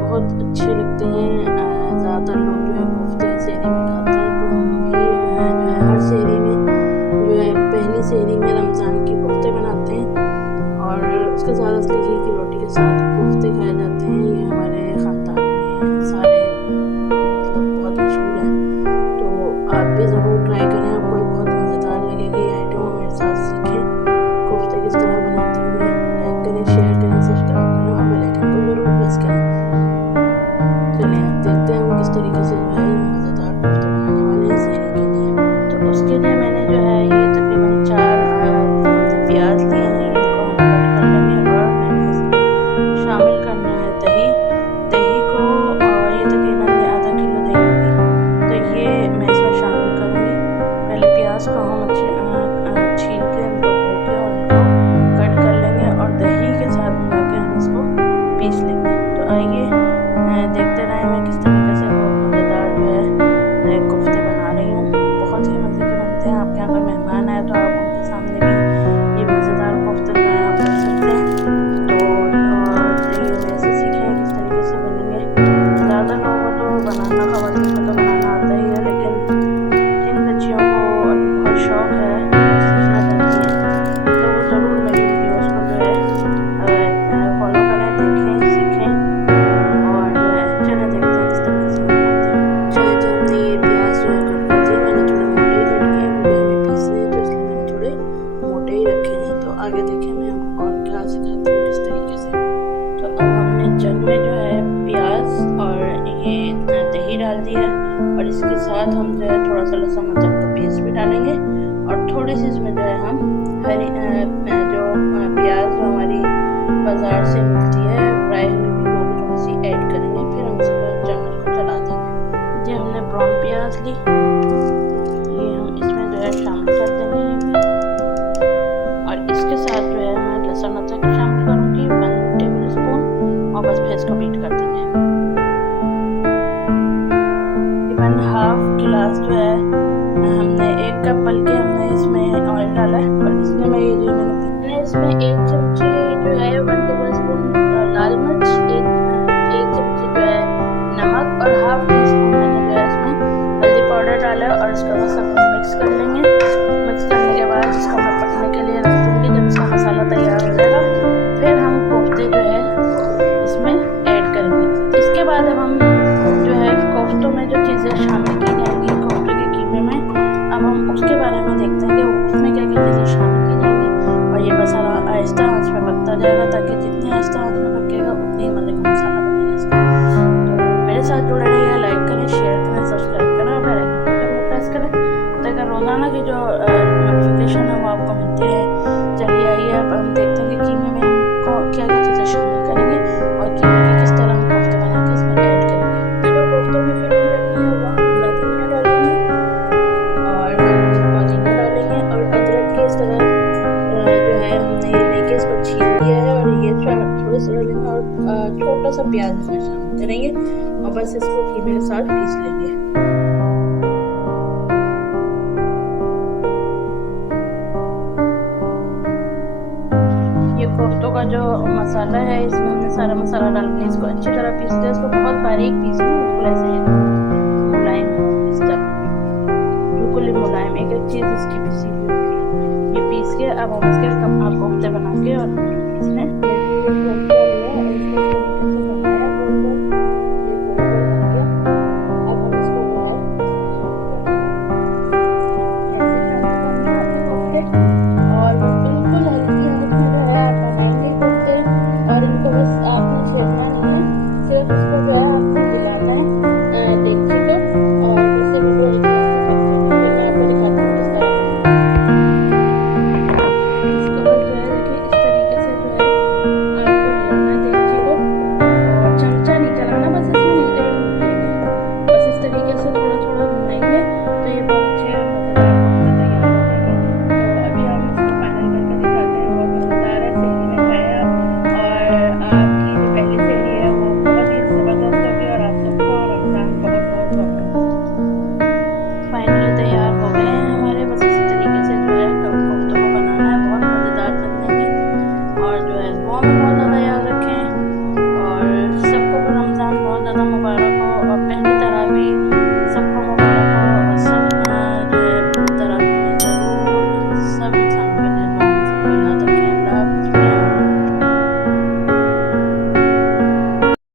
बहुत अच्छे लगते हैं। ज़्यादातर लोग जो है कोफ्ते सेहरी में खाते हैं, तो हम भी जो है हर सेहरी में जो है पहली सेहरी में रमज़ान के कोफ्ते बनाते हैं और उसके साथ असली घी की रोटी के साथ कोफ्ते खाए जाते हैं। ये हमारे ख़ानदान में सारे मतलब बहुत मशहूर है, तो आप भी ज़रूर ट्राई करें। आपको बहुत मज़ेदार लगेगी ये आइटम। मेरे साथ सीखें कोफ्ते किस तरह बनाती हूँ मैं। लाइक करें, शेयर करें, सब्सक्राइब करें और बेल आइकन को ज़रूर प्रेस करें। चलिए अब देखते हैं हम किस तरीके से जो है ये मज़ेदार कोफ्ते बनाने वाले हैं सेहरी के लिए। तो उसके लिए मैंने जो है ये तकरीबन 4 प्याज लिए हैं, इनको हम कट कर लेंगे और मैंने इसमें शामिल करना है दही को। ये तकरीबन आधा किलो दही होगी, तो ये मैं इसमें शामिल करूँगी। पहले प्याज को हम छील के इनको धो के और इनको कट कर लेंगे और दही के साथ मिला के हम इसको पीस लेंगे। तो आइए देखते रहें मैं किस तरीके से बहुत मज़ेदार जो है कोफ्ते बना रही हूँ। बहुत ही मज़े के बनते हैं। आपके यहाँ पर मेहमान आए तो आप उनके सामने भी ये मज़ेदार कोफ्ते आप कर सकते हैं। तो ये वैसे सीखें किस तरीके से बनेंगे। ज़्यादा लोगों को तो बनाना, ख़वातीन को तो बनाना आता ही है, लेकिन जिन बच्चियों को बहुत शौक़ है सीखना चाहती हैं तो वो ज़रूर मेरी वीडियोज़ को जो है फॉलो करें, देखें, सीखें और चलें देखते हैं किस तरीके से बनाते हैं। चलिए जो हमने ये प्याज जो है कट कर दिए, मैंने थोड़े मोटे ही कट किए क्योंकि हमें पीसने हैं, तो इसलिए मैंने थोड़े मोटे ही रखे हैं। तो आगे देखें मैं आपको और क्या सिखाती हूँ किस तरीके से। तो अब हमने जग में जो है प्याज और ये दही डाल दिया और इसके साथ हम जो है थोड़ा सा लहसुन अदरक का पेस्ट भी डालेंगे और थोड़ी सी इसमें जो है हम हरी जो प्याज जो हमारी बाज़ार से मिलती है फ्राई हुई भी, वो भी थोड़ी सी ऐड करेंगे। फिर हम इसको चैनल को चला देंगे। ये हमने ब्राउन प्याज ली, ये हम इसमें जो है शामिल कर देंगे और इसके साथ जो है मैं लहसुन अदरक शामिल करूँगी 1 टेबल स्पून और बस फिर इसको बीट कर देंगे। तकरीबन हाफ गिलास जो है हमने 1 कप बल्कि हमने इसमें ऑयल डाला है और इसमें मैं ये जो मैंने इसमें 1 चमची जो है 1 टेबल स्पून लाल मिर्च, 1 चमची जो है नमक और हाफ टी स्पून मैंने जो है इसमें हल्दी पाउडर डाला है और इसको बस हम मिक्स कर लेंगे। मिक्स करने के बाद इसको मैं पकने के लिए रख दूँगी। जब इसका मसाला तैयार हो जाएगा फिर हम कोफ्ते जो है इसमें ऐड करेंगे। इसके बाद अब हम जो है कोफ्तों में जो चीज़ें शामिल की जाएंगी कोफ्ते के कीमे में, अब हम उसके बारे में देखते हैं कि उसमें क्या क्या चीज़ें शामिल की जाएंगी। और ये मसाला आहिस्ता आंच में पकता जाएगा ताकि जितनी आहिस्ता आंच में पकेगा उतनी ही मज़े का मसाला बनेगा इसका। तो मेरे साथ जुड़े रहिए, लाइक करें, शेयर करें, सब्सक्राइब करें और बेल आइकन को प्रेस करें ताकि रोज़ाना की जो नोटिफिकेशन है वो आपको मिलती है। चलिए आइए अब हम देखते हैं कि कीमे में हम क्या क्या चीज़ें शामिल करेंगे और कीमे की किस तरह हम कोफ्ते बना के इसमें ऐड करेंगे। जो कोफ्तों में फिलिंग रखनी है वो हम धनिया डालेंगे और पुदीना डालेंगे और अदरक के इस तरह जो है हमने ये लेके इसको छील लिया है और ये थोड़े से डालेंगे और छोटा सा प्याज इसमें शामिल करेंगे और बस इसको कीमे के साथ पीस लेंगे। ये कोफ्तों का जो मसाला है इसमें हमने सारा मसाला डाल के इसको अच्छी तरह पीस लिया। इसको बहुत बारीक पीसना, बिल्कुल ऐसे मुलायम इस तरह, बिल्कुल ही मुलायम एक एक चीज़ इसकी पीसी हुई। ये पीस के अब हम इसके